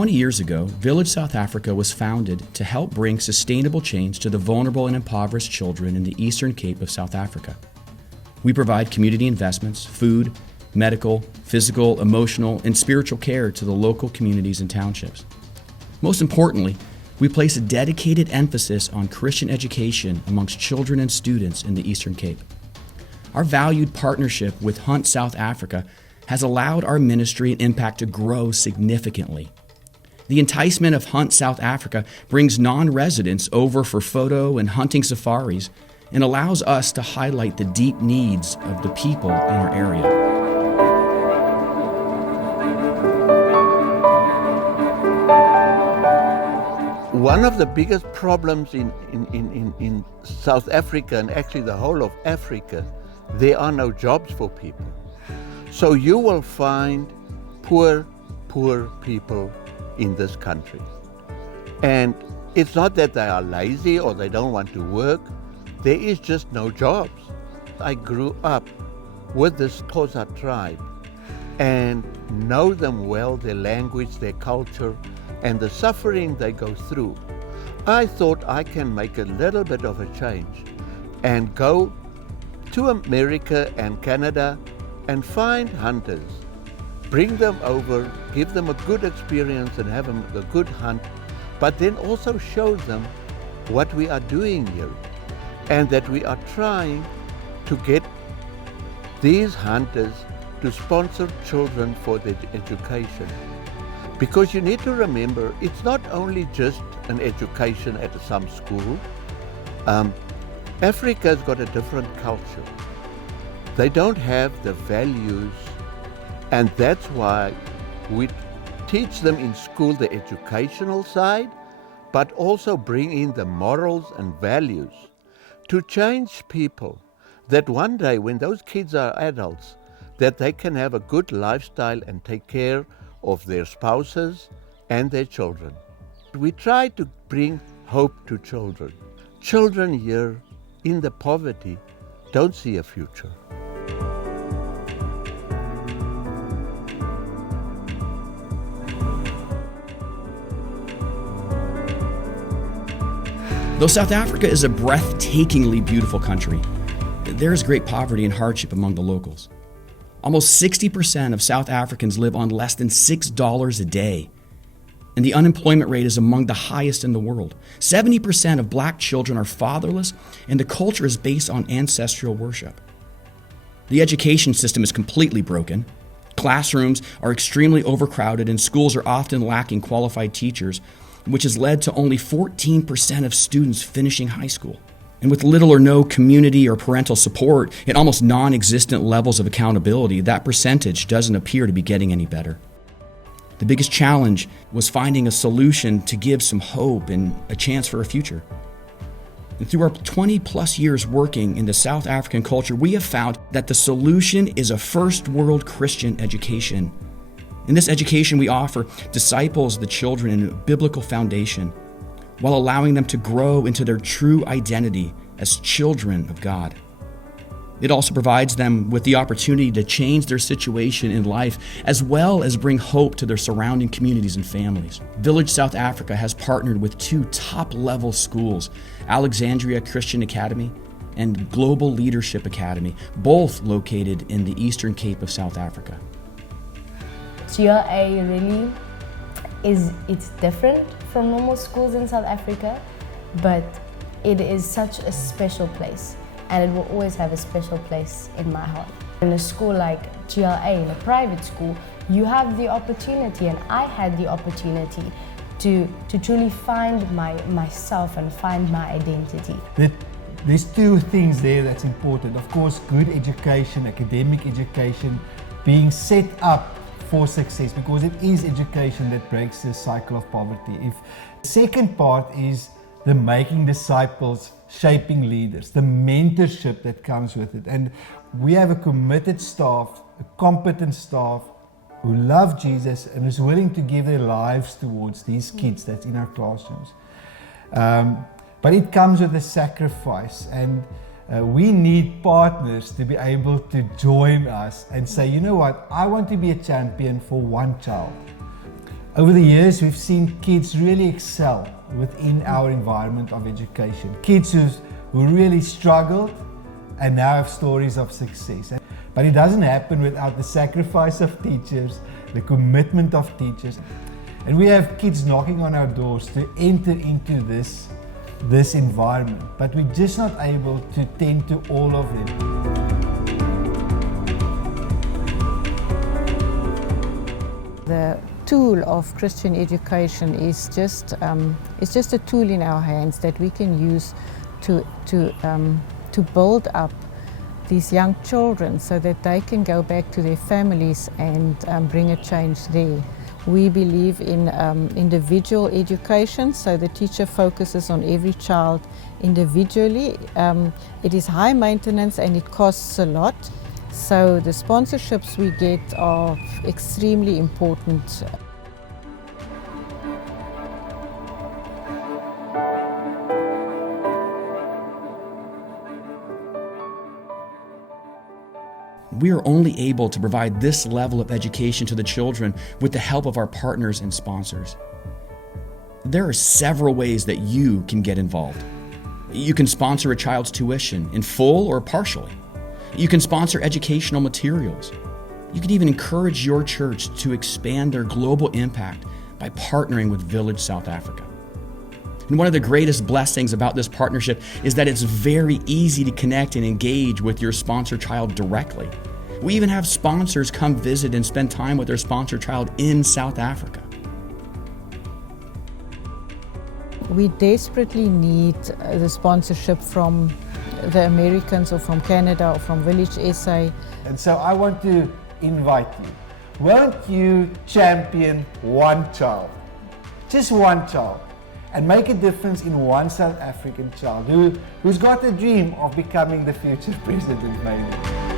20 years ago, Village South Africa was founded to help bring sustainable change to the vulnerable and impoverished children in the Eastern Cape of South Africa. We provide community investments, food, medical, physical, emotional, and spiritual care to the local communities and townships. Most importantly, we place a dedicated emphasis on Christian education amongst children and students in the Eastern Cape. Our valued partnership with Hunt South Africa has allowed our ministry and impact to grow significantly. The enticement of Hunt South Africa brings non-residents over for photo and hunting safaris and allows us to highlight the deep needs of the people in our area. One of the biggest problems in South Africa, and actually the whole of Africa, there are no jobs for people. So you will find poor people in this country. And it's not that they are lazy or they don't want to work, there is just no jobs. I grew up with this Xhosa tribe and know them well, their language, their culture, and the suffering they go through. I thought I can make a little bit of a change and go to America and Canada and find hunters, bring them over, give them a good experience and have a good hunt, but then also show them what we are doing here and that we are trying to get these hunters to sponsor children for their education. Because you need to remember, it's not only just an education at some school. Africa's got a different culture. They don't have the values, and that's why we teach them in school the educational side, but also bring in the morals and values to change people, that one day when those kids are adults, that they can have a good lifestyle and take care of their spouses and their children. We try to bring hope to children. Children here in the poverty don't see a future. Though South Africa is a breathtakingly beautiful country, there is great poverty and hardship among the locals. Almost 60% of South Africans live on less than $6 a day, and the unemployment rate is among the highest in the world. 70% of black children are fatherless, and the culture is based on ancestral worship. The education system is completely broken. Classrooms are extremely overcrowded, and schools are often lacking qualified teachers, which has led to only 14% of students finishing high school. And with little or no community or parental support and almost non-existent levels of accountability, that percentage doesn't appear to be getting any better. The biggest challenge was finding a solution to give some hope and a chance for a future. And through our 20 plus years working in the South African culture, we have found that the solution is a first world Christian education. In this education, we offer disciples the children in a biblical foundation while allowing them to grow into their true identity as children of God. It also provides them with the opportunity to change their situation in life as well as bring hope to their surrounding communities and families. Village South Africa has partnered with 2 top-level schools, Alexandria Christian Academy and Global Leadership Academy, both located in the Eastern Cape of South Africa. GLA really it's different from normal schools in South Africa, but it is such a special place, and it will always have a special place in my heart. In a school like GLA, in a private school, you have the opportunity, and I had the opportunity to truly find myself and find my identity. There's 2 things there that's important. Of course, good education, academic education, being set up for success, because it is education that breaks the cycle of poverty. The second part is the making disciples, shaping leaders, the mentorship that comes with it. And we have a committed staff, a competent staff who love Jesus and is willing to give their lives towards these kids that's in our classrooms. But it comes with a sacrifice, and we need partners to be able to join us and say, you know what, I want to be a champion for one child. Over the years, we've seen kids really excel within our environment of education. Kids who really struggled and now have stories of success. But it doesn't happen without the sacrifice of teachers, the commitment of teachers. And we have kids knocking on our doors to enter into this environment, but we're just not able to tend to all of them. The tool of Christian education is just a tool in our hands that we can use to build up these young children so that they can go back to their families and bring a change there. We believe in individual education, so the teacher focuses on every child individually. It is high maintenance and it costs a lot, so the sponsorships we get are extremely important. We are only able to provide this level of education to the children with the help of our partners and sponsors. There are several ways that you can get involved. You can sponsor a child's tuition in full or partially. You can sponsor educational materials. You can even encourage your church to expand their global impact by partnering with Village South Africa. And one of the greatest blessings about this partnership is that it's very easy to connect and engage with your sponsor child directly. We even have sponsors come visit and spend time with their sponsor child in South Africa. We desperately need the sponsorship from the Americans or from Canada or from Village SA. And so I want to invite you. Won't you champion one child? Just one child. And make a difference in one South African child who's got a dream of becoming the future president maybe.